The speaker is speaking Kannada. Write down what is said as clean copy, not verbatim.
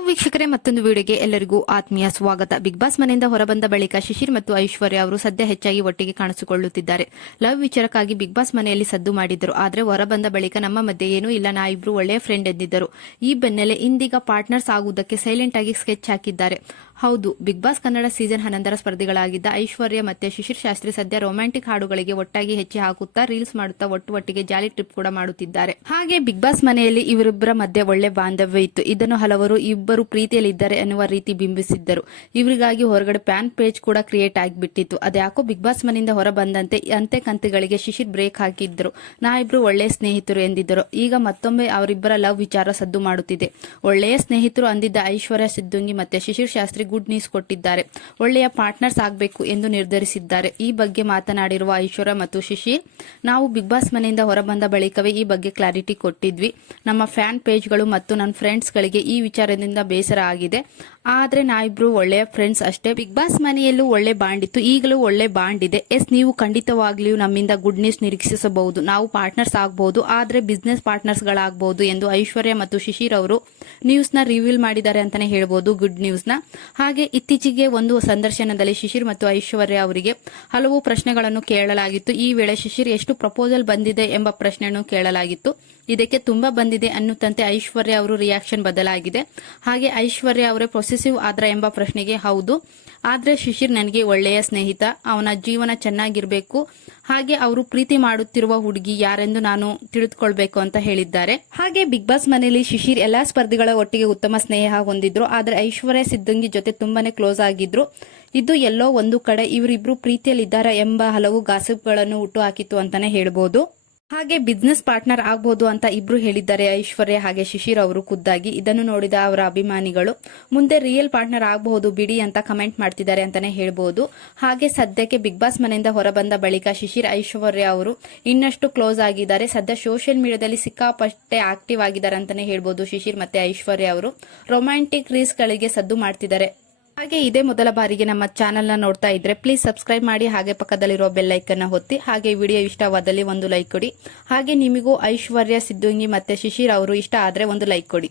ಹಲೋ ವೀಕ್ಷಕರೇ, ಮತ್ತೊಂದು ವಿಡಿಯೋಗೆ ಎಲ್ಲರಿಗೂ ಆತ್ಮೀಯ ಸ್ವಾಗತ. ಬಿಗ್ ಬಾಸ್ ಮನೆಯಿಂದ ಹೊರಬಂದ ಬಳಿಕ ಶಿಶಿರ್ ಮತ್ತು ಐಶ್ವರ್ಯ ಅವರು ಸದ್ಯ ಹೆಚ್ಚಾಗಿ ಒಟ್ಟಿಗೆ ಕಾಣಿಸಿಕೊಳ್ಳುತ್ತಿದ್ದಾರೆ. ಲವ್ ವಿಚಾರಕ್ಕಾಗಿ ಬಿಗ್ ಬಾಸ್ ಮನೆಯಲ್ಲಿ ಸದ್ದು ಮಾಡಿದ್ದರು. ಆದ್ರೆ ಹೊರಬಂದ ಬಳಿಕ ನಮ್ಮ ಮಧ್ಯೆ ಏನೂ ಇಲ್ಲ, ನಾ ಇಬ್ರು ಒಳ್ಳೆಯ ಫ್ರೆಂಡ್ ಎಂದಿದ್ದರು. ಈ ಬೆನ್ನಲ್ಲೇ ಇಂದೀಗ ಪಾರ್ಟ್ನರ್ಸ್ ಆಗುವುದಕ್ಕೆ ಸೈಲೆಂಟ್ ಆಗಿ ಸ್ಕೆಚ್ ಹಾಕಿದ್ದಾರೆ. ಹೌದು, ಬಿಗ್ ಬಾಸ್ ಕನ್ನಡ ಸೀಸನ್ 11ರ ಸ್ಪರ್ಧಿಗಳಾಗಿದ್ದ ಐಶ್ವರ್ಯ ಮತ್ತೆ ಶಿಶಿರ್ ಶಾಸ್ತ್ರಿ ಸದ್ಯ ರೊಮ್ಯಾಂಟಿಕ್ ಹಾಡುಗಳಿಗೆ ಒಟ್ಟಾಗಿ ಹೆಚ್ಚಿ ಹಾಕುತ್ತಾ ರೀಲ್ಸ್ ಮಾಡುತ್ತಾ ಒಟ್ಟಿಗೆ ಜಾಲಿ ಟ್ರಿಪ್ ಕೂಡ ಮಾಡುತ್ತಿದ್ದಾರೆ. ಹಾಗೆ ಬಿಗ್ ಬಾಸ್ ಮನೆಯಲ್ಲಿ ಇವರಿಬ್ಬರ ಮಧ್ಯೆ ಒಳ್ಳೆ ಬಾಂಧವ್ಯ ಇತ್ತು. ಇದನ್ನು ಹಲವರು ಇಬ್ಬರು ಪ್ರೀತಿಯಲ್ಲಿದ್ದಾರೆ ಎನ್ನುವ ರೀತಿ ಬಿಂಬಿಸಿದ್ದರು. ಇವರಿಗಾಗಿ ಹೊರಗಡೆ ಫ್ಯಾನ್ ಪೇಜ್ ಕೂಡ ಕ್ರಿಯೇಟ್ ಆಗಿಬಿಟ್ಟಿತ್ತು. ಅದ್ಯಾಕೋ ಬಿಗ್ ಬಾಸ್ ಮನೆಯಿಂದ ಹೊರ ಬಂದಂತೆ ಅಂತೆ ಕಂತೆಗಳಿಗೆ ಶಿಶಿರ್ ಬ್ರೇಕ್ ಹಾಕಿದ್ರು. ನಾ ಇಬ್ರು ಒಳ್ಳೆಯ ಸ್ನೇಹಿತರು ಎಂದಿದ್ದರು. ಈಗ ಮತ್ತೊಮ್ಮೆ ಅವರಿಬ್ಬರ ಲವ್ ವಿಚಾರ ಸದ್ದು ಮಾಡುತ್ತಿದೆ. ಒಳ್ಳೆಯ ಸ್ನೇಹಿತರು ಅಂದಿದ್ದ ಐಶ್ವರ್ಯ ಸಿದ್ದುಂಗಿ ಮತ್ತೆ ಶಿಶಿರ್ ಶಾಸ್ತ್ರಿ ಗುಡ್ ನ್ಯೂಸ್ ಕೊಟ್ಟಿದ್ದಾರೆ. ಒಳ್ಳೆಯ ಪಾರ್ಟ್ನರ್ಸ್ ಆಗಬೇಕು ಎಂದು ನಿರ್ಧರಿಸಿದ್ದಾರೆ. ಈ ಬಗ್ಗೆ ಮಾತನಾಡಿರುವ ಐಶ್ವರ್ಯ ಮತ್ತು ಶಿಶಿರ್, ನಾವು ಬಿಗ್ ಬಾಸ್ ಮನೆಯಿಂದ ಹೊರಬಂದ ಬಳಿಕವೇ ಈ ಬಗ್ಗೆ ಕ್ಲಾರಿಟಿ ಕೊಟ್ಟಿದ್ವಿ. ನಮ್ಮ ಫ್ಯಾನ್ ಪೇಜ್ಗಳು ಮತ್ತು ನನ್ನ ಫ್ರೆಂಡ್ಸ್ ಗಳಿಗೆ ಈ ವಿಚಾರದಿಂದ ಬೇಸರ ಆಗಿದೆ. ಆದ್ರೆ ನಾವಿಬ್ರು ಒಳ್ಳೆಯ ಫ್ರೆಂಡ್ಸ್ ಅಷ್ಟೇ. ಬಿಗ್ ಬಾಸ್ ಮನೆಯಲ್ಲೂ ಒಳ್ಳೆ ಬಾಂಡ್ ಇತ್ತು, ಈಗಲೂ ಒಳ್ಳೆ ಬಾಂಡ್ ಇದೆ. ನೀವು ಖಂಡಿತವಾಗ್ಲಿಯೂ ನಮ್ಮಿಂದ ಗುಡ್ ನ್ಯೂಸ್ ನಿರೀಕ್ಷಿಸಬಹುದು. ನಾವು ಪಾರ್ಟ್ನರ್ಸ್ ಆಗಬಹುದು, ಆದ್ರೆ ಬಿಸ್ನೆಸ್ ಪಾರ್ಟ್ನರ್ಸ್ ಗಳಾಗಬಹುದು ಎಂದು ಐಶ್ವರ್ಯ ಮತ್ತು ಶಿಶಿರ್ ಅವರು ನ್ಯೂಸ್ ನ ರಿವೀಲ್ ಮಾಡಿದ್ದಾರೆ ಅಂತಾನೆ ಹೇಳ್ಬಹುದು. ಗುಡ್ ನ್ಯೂಸ್ ನ. ಹಾಗೆ ಇತ್ತೀಚೆಗೆ ಒಂದು ಸಂದರ್ಶನದಲ್ಲಿ ಶಿಶಿರ್ ಮತ್ತು ಐಶ್ವರ್ಯ ಅವರಿಗೆ ಹಲವು ಪ್ರಶ್ನೆಗಳನ್ನು ಕೇಳಲಾಗಿತ್ತು. ಈ ವೇಳೆ ಶಿಶಿರ್ ಎಷ್ಟು ಪ್ರಪೋಸಲ್ ಬಂದಿದೆ ಎಂಬ ಪ್ರಶ್ನೆಯನ್ನು ಕೇಳಲಾಗಿತ್ತು. ಇದಕ್ಕೆ ತುಂಬಾ ಬಂದಿದೆ ಅನ್ನುತ್ತಂತೆ ಐಶ್ವರ್ಯ ಅವರು ರಿಯಾಕ್ಷನ್ ಬದಲಾಗಿದೆ. ಹಾಗೆ ಐಶ್ವರ್ಯ ಅವರೇ ಪೊಸೆಸಿವ್ ಆದ್ರ ಎಂಬ ಪ್ರಶ್ನೆಗೆ ಹೌದು, ಆದ್ರೆ ಶಿಶಿರ್ ನನಗೆ ಒಳ್ಳೆಯ ಸ್ನೇಹಿತ, ಅವನ ಜೀವನ ಚೆನ್ನಾಗಿರ್ಬೇಕು, ಹಾಗೆ ಅವರು ಪ್ರೀತಿ ಮಾಡುತ್ತಿರುವ ಹುಡುಗಿ ಯಾರೆಂದು ನಾನು ತಿಳಿದುಕೊಳ್ಬೇಕು ಅಂತ ಹೇಳಿದ್ದಾರೆ. ಹಾಗೆ ಬಿಗ್ ಬಾಸ್ ಮನೆಯಲ್ಲಿ ಶಿಶಿರ್ ಎಲ್ಲಾ ಸ್ಪರ್ಧಿಗಳ ಒಟ್ಟಿಗೆ ಉತ್ತಮ ಸ್ನೇಹ ಹೊಂದಿದ್ರು. ಆದ್ರೆ ಐಶ್ವರ್ಯ ಸಿದ್ದಂಗಿ ಜೊತೆ ತುಂಬಾನೇ ಕ್ಲೋಸ್ ಆಗಿದ್ರು. ಇದು ಎಲ್ಲೋ ಒಂದು ಕಡೆ ಇವರಿಬ್ರು ಪ್ರೀತಿಯಲ್ಲಿದ್ದಾರೆ ಎಂಬ ಹಲವು ಗಾಸಿಪ್ಗಳನ್ನು ಹುಟ್ಟು ಹಾಕಿತ್ತು ಅಂತಾನೆ ಹೇಳ್ಬೋದು. ಹಾಗೆ ಬಿಸ್ನೆಸ್ ಪಾರ್ಟ್ನರ್ ಆಗಬಹುದು ಅಂತ ಇಬ್ರು ಹೇಳಿದ್ದಾರೆ, ಐಶ್ವರ್ಯ ಹಾಗೆ ಶಿಶಿರ್ ಅವರು ಖುದ್ದಾಗಿ. ಇದನ್ನು ನೋಡಿದ ಅವರ ಅಭಿಮಾನಿಗಳು ಮುಂದೆ ರಿಯಲ್ ಪಾರ್ಟ್ನರ್ ಆಗಬಹುದು ಬಿಡಿ ಅಂತ ಕಮೆಂಟ್ ಮಾಡ್ತಿದ್ದಾರೆ ಅಂತಾನೆ ಹೇಳ್ಬಹುದು. ಹಾಗೆ ಸದ್ಯಕ್ಕೆ ಬಿಗ್ ಬಾಸ್ ಮನೆಯಿಂದ ಹೊರಬಂದ ಬಳಿಕ ಶಿಶಿರ್ ಐಶ್ವರ್ಯ ಅವರು ಇನ್ನಷ್ಟು ಕ್ಲೋಸ್ ಆಗಿದ್ದಾರೆ. ಸದ್ಯ ಸೋಷಿಯಲ್ ಮೀಡಿಯಾದಲ್ಲಿ ಸಿಕ್ಕಾಪಟ್ಟೆ ಆಕ್ಟಿವ್ ಆಗಿದ್ದಾರೆ ಅಂತಾನೆ ಹೇಳ್ಬಹುದು. ಶಿಶಿರ್ ಮತ್ತೆ ಐಶ್ವರ್ಯ ಅವರು ರೊಮ್ಯಾಂಟಿಕ್ ರೀಲ್ಸ್ ಗಳಿಗೆ ಸದ್ದು ಮಾಡ್ತಿದ್ದಾರೆ. ಹಾಗೆ ಇದೇ ಮೊದಲ ಬಾರಿಗೆ ನಮ್ಮ ಚಾನೆಲ್ ನ ನೋಡ್ತಾ ಇದ್ರೆ ಪ್ಲೀಸ್ ಸಬ್ಸ್ಕ್ರೈಬ್ ಮಾಡಿ, ಹಾಗೆ ಪಕ್ಕದಲ್ಲಿರೋ ಬೆಲ್ ಐಕನ್ ಒತ್ತಿ. ಹಾಗೆ ವಿಡಿಯೋ ಇಷ್ಟವಾದಲ್ಲಿ ಒಂದು ಲೈಕ್ ಕೊಡಿ. ಹಾಗೆ ನಿಮಗೂ ಐಶ್ವರ್ಯ ಸಿದ್ದುಂಗಿ ಮತ್ತೆ ಶಿಶಿರ್ ಅವರು ಇಷ್ಟ ಆದ್ರೆ ಒಂದು ಲೈಕ್ ಕೊಡಿ.